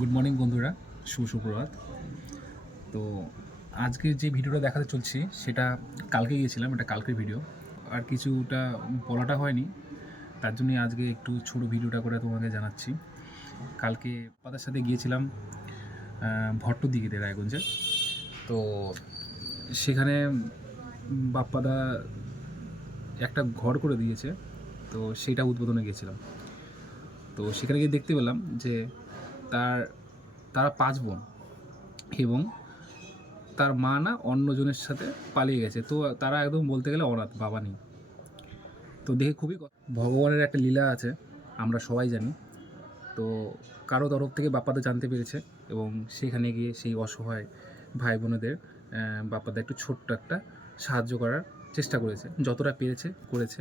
Good morning বন্ধুরা, সুপ্রভাত। তো আজকে যে ভিডিওটা দেখাতে চলছি সেটা কালকে গিয়েছিলাম, এটা কালকের ভিডিও। আর কিছুটা বলাটা হয়নি, তার জন্যই আজকে একটু ছোটো ভিডিওটা করে তোমাকে জানাচ্ছি। কালকে বাপ্পাদার সাথে গিয়েছিলাম ভট্টদিঘিতে, রায়গঞ্জে। তো সেখানে বাপ্পাদা একটা ঘর করে দিয়েছে, তো সেটা উদ্বোধনে গিয়েছিলাম। তো সেখানে গিয়ে দেখতে পেলাম যে তারা 5 বোন এবং তার মা না অন্যজনের সাথে পালিয়ে গেছে। তো তারা একদম বলতে গেলে অনাথ, বাবা নেই। তো দেখে খুবই ভগবানের একটা লীলা আছে, আমরা সবাই জানি। তো কারো তরফ থেকে বাপ্পাদা জানতে পেরেছে এবং সেখানে গিয়ে সেই অসহায় ভাই বোনেদের বাপ্পাদা একটু ছোট্ট একটা সাহায্য করার চেষ্টা করেছে, যতটা পেরেছে করেছে।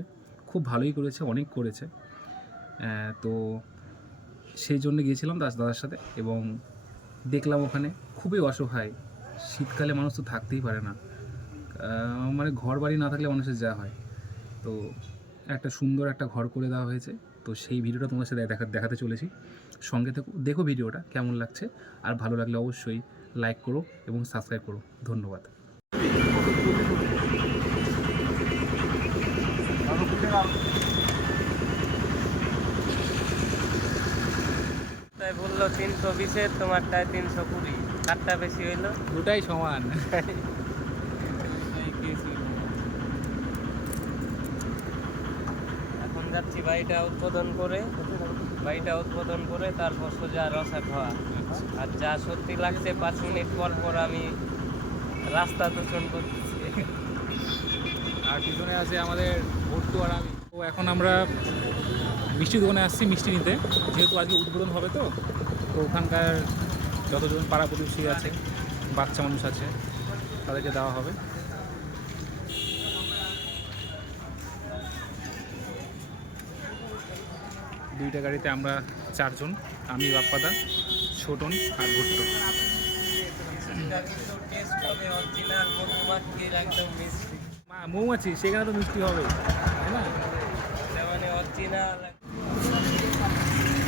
খুব ভালোই করেছে, অনেক করেছে। তো সেই জন্য গিয়েছিলাম দাদার সাথে এবং দেখলাম ওখানে খুবই অসহায়। শীতকালে মানুষ তো থাকতেই পারে না, মানে ঘর বাড়ি না থাকলে মানুষের যা হয়। তো একটা সুন্দর একটা ঘর করে দেওয়া হয়েছে। তো সেই ভিডিওটা তোমার সাথে দেখাতে চলেছি। সঙ্গে দেখো ভিডিওটা কেমন লাগছে, আর ভালো লাগলে অবশ্যই লাইক করো এবং সাবস্ক্রাইব করো। ধন্যবাদ। তাই বললো 320-এর, তোমারটায় 320, কারটা বেশি হইলো? দুটাই সমান। এখন যাচ্ছি বাড়িটা উদ্বোধন করে তারপর সোজা রসা খাওয়া। আর যা সত্যি লাগছে 5 মিনিট পর পর আমি রাস্তা দূষণ করতেছি। আর পিছনে আছে আমাদের ভট্টু আর আমি। তো এখন আমরা মিষ্টি দোকানে আসছি মিষ্টি নিতে, যেহেতু আজকে উদ্বোধন হবে। তো ওখানকার যতজন পাড়া প্রতিবেশী আছে, বাচ্চা মানুষ আছে, তাদেরকে দেওয়া হবে। দুইটা গাড়িতে আমরা 4 জন, আমি, বাপ্পাদা, ছোটন আর ভুট্টো। মৌমাছি সেখানে তো মিষ্টি হবে, তাই না? মানে অরিজিনাল।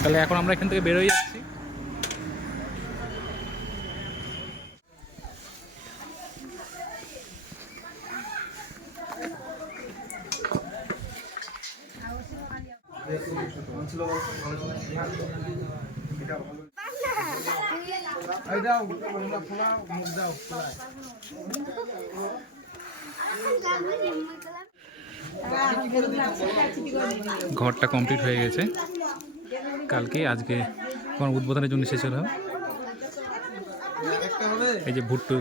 তাহলে এখন আমরা এখান থেকে বেরোই যাচ্ছি। ঘরটা কমপ্লিট হয়ে গেছে কালকে, আজকে তোমার উদ্বোধনের জন্য এসেছিল। এই যে ভুট্টু,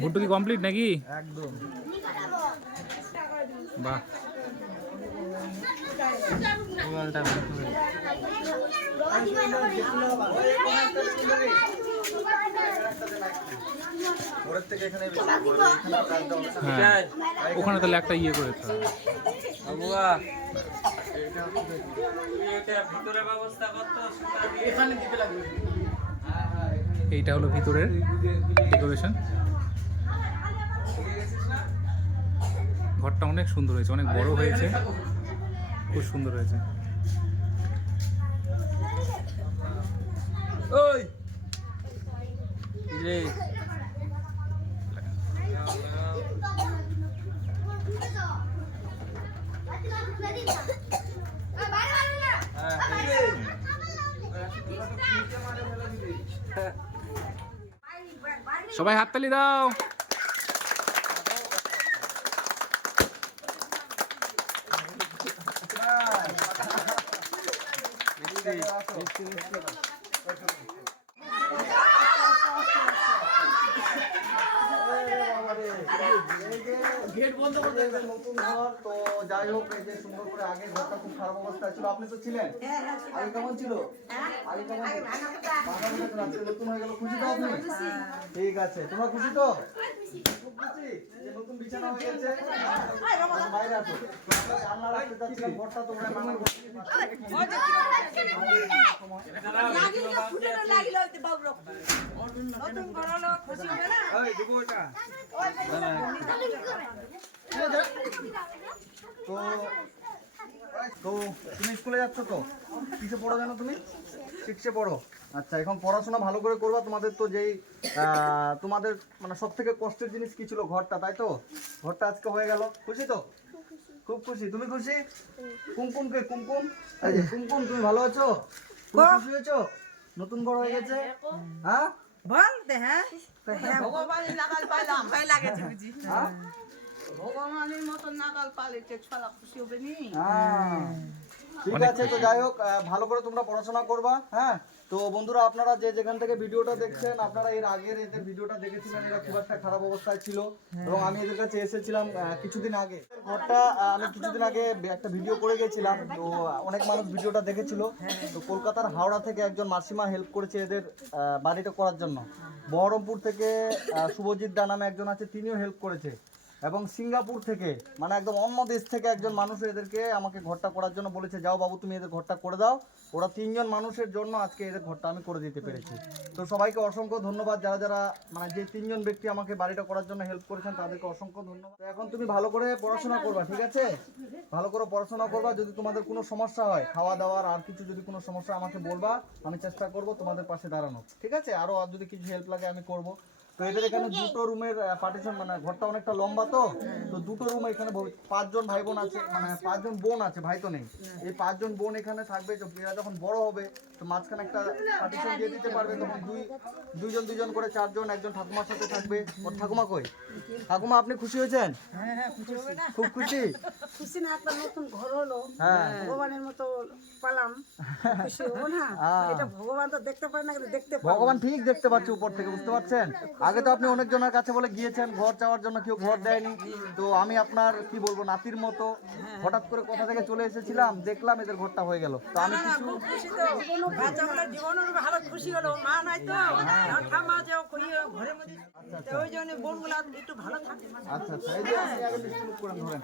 ভুট্টু কি কমপ্লিট নাকি? একদম বাহ। হ্যাঁ, ওখানে তাহলে একটা ইয়ে করেছে। এইটা হলো ভিতরের ডেকোরেশন। ঘরটা অনেক সুন্দর হয়েছে, অনেক বড় হয়েছে, খুব সুন্দর হয়েছে। ওই রে সবাই হাততালি দাও। গেট বন্ধ করে নতুন ঘর। তো যাই হোক, এই যে সুন্দর করে, আগে ঘরটা খুব খারাপ অবস্থায় ছিল, আপনি তো ছিলেন। আগে কেমন ছিল? আগে কেমন ছিল? আজকে নতুন হয়ে গেল, খুশি তো আপনি? ঠিক আছে, তোমরা খুশি তো? খুব খুশি যে নতুন বিছানা হয়ে গেছে। বাইরে আসো, জানলা রাখতে চাচ্ছিলাম, ঘরটা তোমরা কেমন তো তো তুমি স্কুলে যাচ্ছ তো? কিসে পড়ো জানো তুমি? 6-এ পড়ো। আচ্ছা, এখন পড়াশোনা ভালো করে করবা। তোমাদের তো যেই তোমাদের মানে সব থেকে কষ্টের জিনিস কি ছিল? ঘরটা, তাই তো? ঘরটা আজকে হয়ে গেল, খুশি তো? খুব খুশি। তুমি খুশি? কুমকুমকে কুমকুম, এই যে কুমকুম, তুমি ভালো আছো? তুমি খুশি হয়েছো? নতুন ঘর হয়ে গেছে, হ্যাঁ? বলতে হ্যাঁ ভগবানের নাগাল পাইলাম ভয় লাগেছে বুঝি হ্যাঁ? ভগবানের মতন নাগাল পালিতে ছলা খুশি হবে নি ঠিক আছে, তো যাই হোক, ভালো করে তোমরা পড়াশোনা করবা, হ্যাঁ? তো বন্ধুরা, আপনারা যে যেখান থেকে ভিডিওটা দেখছেন, আপনারা এর আগের এদের ভিডিওটা দেখেছিলেন, এরা খুব একটা খারাপ অবস্থায় ছিল এবং আমি এদের কাছে এসেছিলাম কিছুদিন আগে। ঘরটা আমি কিছুদিন আগে একটা ভিডিও করে গেছিলাম, তো অনেক মানুষ ভিডিওটা দেখেছিল। তো কলকাতার হাওড়া থেকে একজন মাসিমা হেল্প করেছে এদের বাড়িটা করার জন্য। বহরমপুর থেকে শুভজিৎ দা নামে একজন আছে, তিনিও হেল্প করেছে। এবং সিঙ্গাপুর থেকে, মানে একদম অন্য দেশ থেকে একজন মানুষ এদেরকে আমাকে ঘরটা করার জন্য বলেছে, যাও বাবু তুমি এদের ঘরটা করে দাও। ওরা 3 জন মানুষের জন্য আজকে এদের ঘরটা আমি করে দিতে পেরেছি। তো সবাইকে অসংখ্য ধন্যবাদ, যারা যারা মানে যে 3 জন ব্যক্তি আমাকে বাড়িটা করার জন্য হেল্প করেছেন তাদেরকে অসংখ্য ধন্যবাদ। তো এখন তুমি ভালো করে পড়াশোনা করবা, ঠিক আছে? ভালো করে পড়াশোনা করবা। যদি তোমাদের কোনো সমস্যা হয়, খাওয়া দাওয়ার আর কিছু যদি কোনো সমস্যা আমাকে বলবা, আমি চেষ্টা করব তোমাদের পাশে দাঁড়ানো, ঠিক আছে? আরও আর যদি কিছু হেল্প লাগে আমি করব। তো এদের এখানে 2টো রুমের পার্টিশন, মানে ঘরটা অনেকটা লম্বা, তো 2টো রুম এখানে 5 জন ভাই বোন আছে, মানে 5 জন বোন আছে, ভাই তো নেই। এই 5 জন বোন এখানে থাকবে। এরা যখন বড় হবে তো মাঝখানে একটা পার্টিশন দিয়ে দিতে পারবে, তখন দুইজন করে 4 জন, একজন ঠাকুমার সাথে থাকবে। ওর ঠাকুমা কই? ঠাকুমা, আপনি খুশি হয়েছেন? খুব খুশি? খুশি না একটা নতুন ঘর হলো, হ্যাঁ। ভগবানের মতো পালাম, খুশি হবো না? এটা ভগবান তো দেখতে পারে না, কিন্তু দেখতে পারে। ভগবান ঠিক দেখতে পাচ্ছে উপর থেকে, বুঝতে পারছেন? আগে তো আপনি অনেকজনের কাছে বলে গিয়েছেন ঘর চাওয়ার জন্য, কেউ ঘর দেয়নি। তো আমি আপনার কি বলবো, নাতির মতো হঠাৎ করে কোথা থেকে চলে এসেছিলাম, দেখলাম এদের ঘরটা হয়ে গেল। তো আমি কিছু খুব খুশি তো, বাচ্চা আমার জীবনের ভালো খুশি হলো। মা নাই তো, ঠাম্মা যে ঘরের মধ্যে, তো ওই জন্য বোনগুলা একটু ভালো থাকে। আচ্ছা আচ্ছা, এই যে আপনি আগে মিষ্টি মুখ করেন, ধরেন।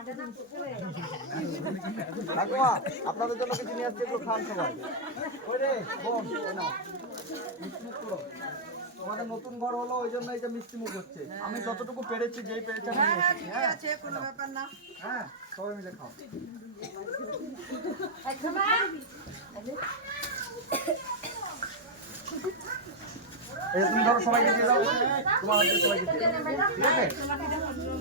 ঠাকুমা, আপনাদের জন্য কিছু নিয়ে আসছে, একটু খান সবাই। ওই রে বোন, এই নাও, মিষ্টি মুখ করো। তোমাদের নতুন ঘর হলো, ওই জন্য এটা মিষ্টি মুখ হচ্ছে। আমি যতটুকু পেরেছি, যেই পেরেছি আমি নিয়ে এসেছি, হ্যাঁ? আছে কোনো ব্যাপার না। হ্যাঁ, সবাই মিলে খাও। এই তুমি ধরো, সবাইকে দিয়ে দাও। তোমার হাতে সবাইকে দিয়ে দাও, ঠিক আছে?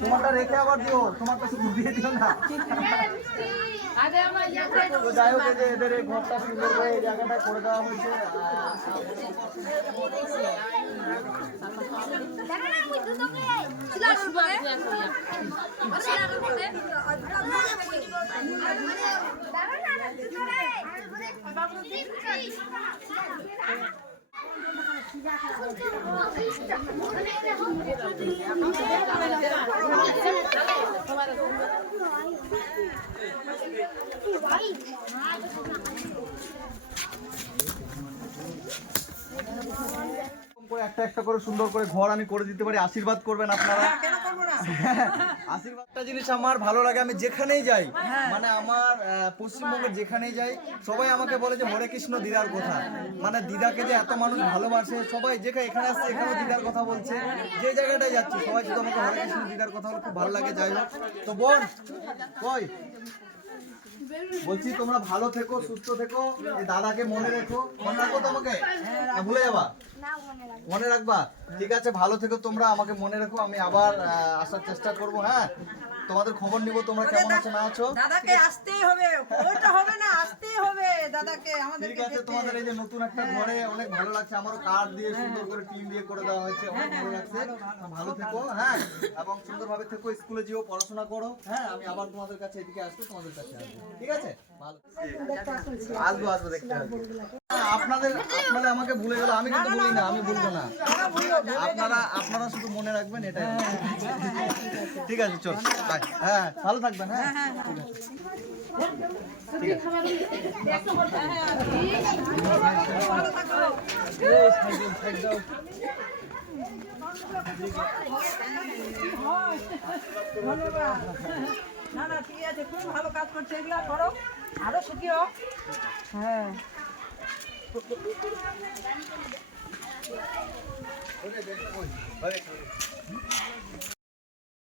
তোমারটা রেখে আবার দিও, তোমারটা শুধু দিয়ে দিও না। তো যাই হোক, এই যে এদের এই ঘরটা সুন্দর করে এই জায়গাটা করে দেওয়া হয়েছে। একটা একটা করে সুন্দর করে ঘর আমি করে দিতে পারি, আশীর্বাদ করবেন আপনারা। কেন করবো না? আশীর্বাদটা জিনিস আমার ভালো লাগে। আমি যেখানেই যাই, মানে আমার পশ্চিমবঙ্গে যেখানেই যাই, সবাই আমাকে বলে যে হরে কৃষ্ণ দিদার কথা। মানে দিদাকে যে এত মানুষ ভালোবাসে, সবাই যেখানে এখানে আসছে এখানেও দিদার কথা বলছে, যে জায়গাটায় যাচ্ছি সবাই শুধু আমাকে হরে কৃষ্ণ দিদার কথা বলে, খুব ভালো লাগে। যাই হোক, তো বোন কই, বলছি তোমরা ভালো থেকো, সুস্থ থেকো, এই দাদাকে মনে রেখো। মনে রাখো তো আমাকে, না ভুলে যাবা? মনে রাখবা, ঠিক আছে? ভালো থেকো তোমরা, আমাকে মনে রেখো। আমি আবার আসার চেষ্টা করব, হ্যাঁ? তোমাদের খবর নিব, তোমরা কেমন আছো না আছো। দাদাকে আসতেই হবে, ওইটা হবে না, আসতেই হবে দাদাকে আমাদের। ঠিক আছে, তোমাদের এই যে নতুন একটা ঘরে অনেক ভালো লাগছে। আমারও কাঠ দিয়ে সুন্দর করে টিন দিয়ে করে দেওয়া হয়েছে, অনেক ভালো লাগছে। ভালো থেকো, হ্যাঁ? এবং সুন্দরভাবে থেকো, স্কুলে যেও, পড়াশোনা করো, হ্যাঁ? আমি আবার তোমাদের কাছে এদিকে আসবো, তোমাদের কাছে আসবো, ঠিক আছে? ভালো আসবো, আসবো, দেখতে আসবো। আপনারা আমাকে ভুলে গেল, আমি কিন্তু ভুলি না, আমি ভুলবো না। আপনারা শুধু মনে রাখবেন, এটাই। ঠিক আছে, চল, বাই। হ্যাঁ, ভালো থাকবেন, হ্যাঁ? ঠিক আছে, ঠিক ধন্যবাদ। না না, ঠিক আছে, খুব ভালো কাজ করছে, এগুলা করো, আরো সুখী হোক। হ্যাঁ।